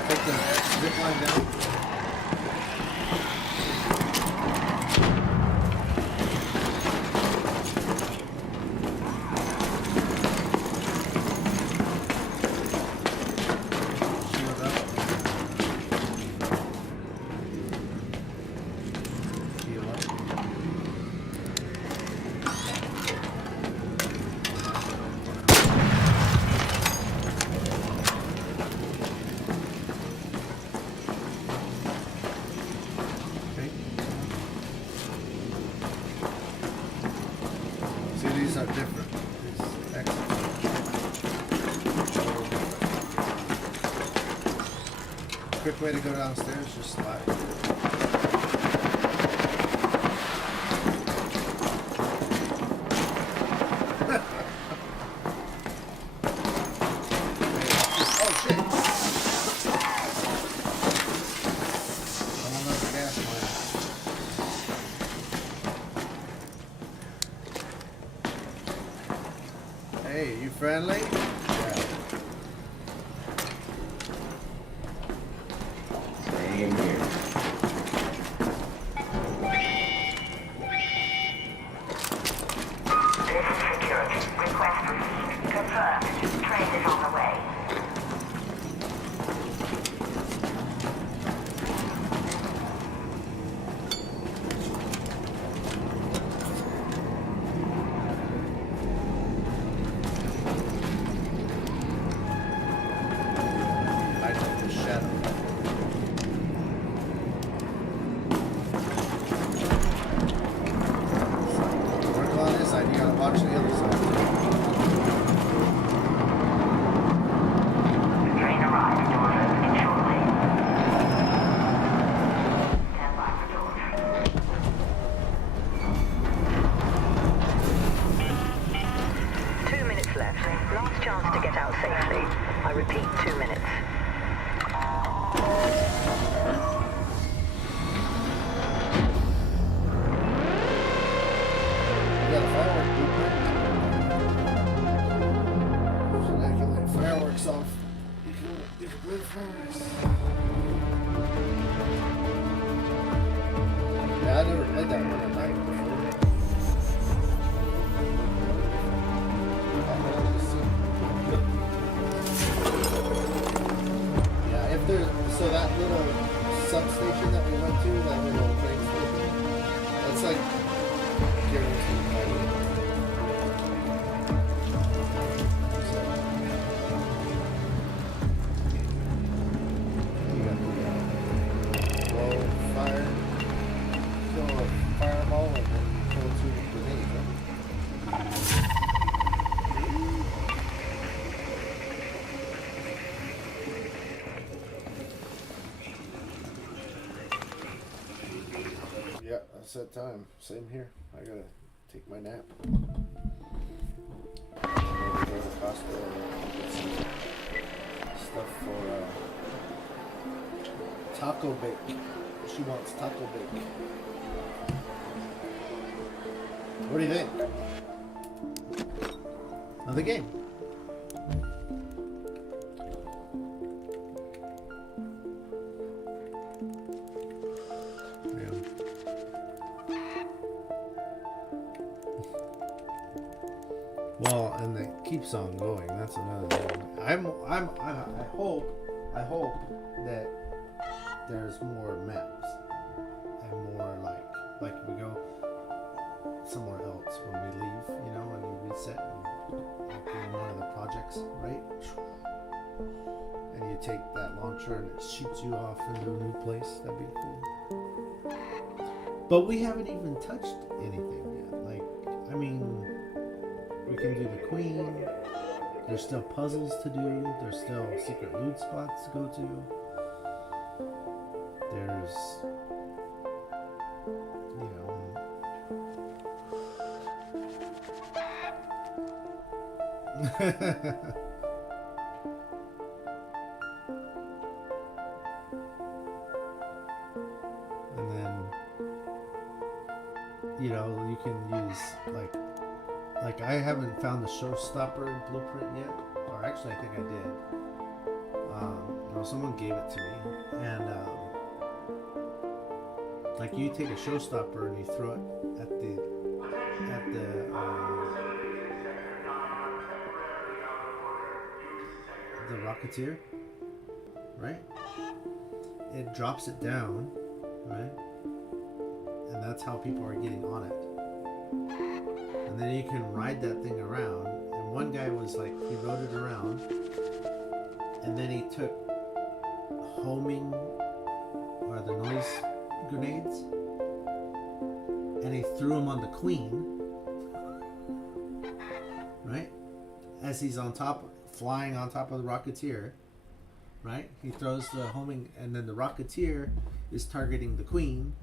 Take the zip line down. Shield up. Heal up. Okay. See, these are different. These exits are totally different. Quick way to go downstairs, just slide. Oh shit! Someone left the gas line. Hey, you friendly? Yeah. Same here. This is security. Request received. Confirmed. Train is on the way. never played that one at night before. Yeah, if there, so that little substation that we went to, that little train station, that's like guaranteed fighting. So, you got the blow fire, kill a fireball, and then kill 2 grenades. Right? Yeah, that's that time. Same here. I gotta take my nap. Go to Costco and get some stuff for taco bake. She wants taco bake. What do you think? Another game. Well, and it keeps on going. That's another thing. I hope that there's more maps and more like we go somewhere else when we leave, you know, and we reset and like in one of the projects, right? And you take that launcher and it shoots you off into a new place. That'd be cool. But we haven't even touched anything yet. Like, I mean, we can do the queen. There's still puzzles to do. There's still secret loot spots to go to. There's, you know, and then, you know, you can use like I haven't found the showstopper blueprint yet, or actually I think I did. No, someone gave it to me, and like you take a showstopper and you throw it at the Rocketeer, right? It drops it down, right? And that's how people are getting on it. And then you can ride that thing around. And one guy was like, he rode it around, and then he took homing or the noise grenades, and he threw them on the queen, right? As he's on top, flying on top of the Rocketeer, right? He throws the homing, and then the Rocketeer is targeting the queen.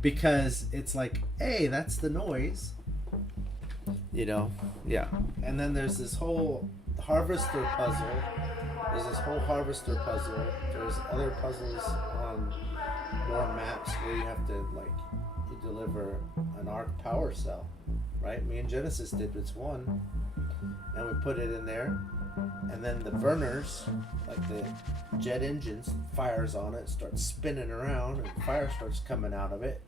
Because it's like, hey, that's the noise. You know? Yeah. And then there's this whole harvester puzzle. There's other puzzles on more maps where you have to, like, you deliver an arc power cell. Right? Me and Genesis did this one. And we put it in there. And then the burners, like the jet engines, fires on it, starts spinning around, and fire starts coming out of it.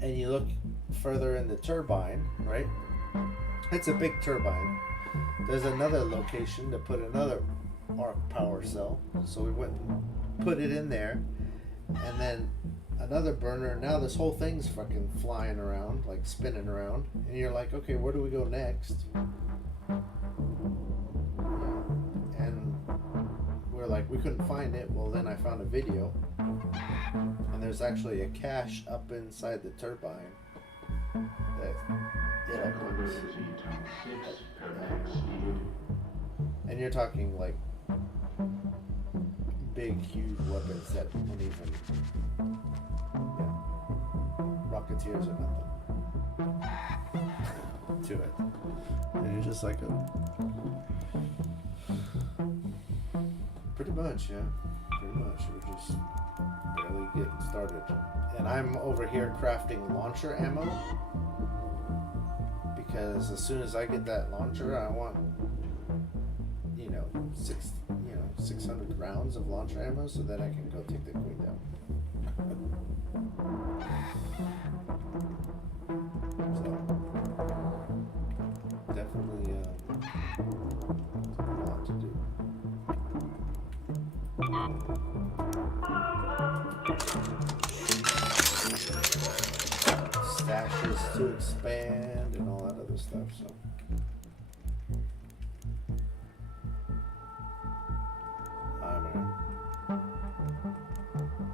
And you look further in the turbine, right? It's a big turbine. There's another location to put another arc power cell. So we went and put it in there. And then another burner. Now this whole thing's fucking flying around, like spinning around. And you're like, okay, where do we go next? And we're like, we couldn't find it. Well, then I found a video, and there's actually a cache up inside the turbine that it opens. And you're talking like big, huge weapons that won't even, Rocketeers or nothing to it. And you're just like, pretty much, yeah. Pretty much. We're just barely getting started. And I'm over here crafting launcher ammo. Because as soon as I get that launcher, I want, 6 600 rounds of launcher ammo so that I can go take the queen down. So, definitely a lot to do. Stashes to expand and all that other stuff, so. Hi, man.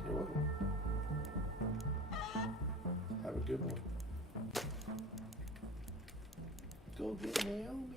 You're welcome. Have a good one. Go get Naomi.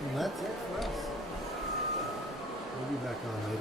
And that's it for us. We'll be back on later.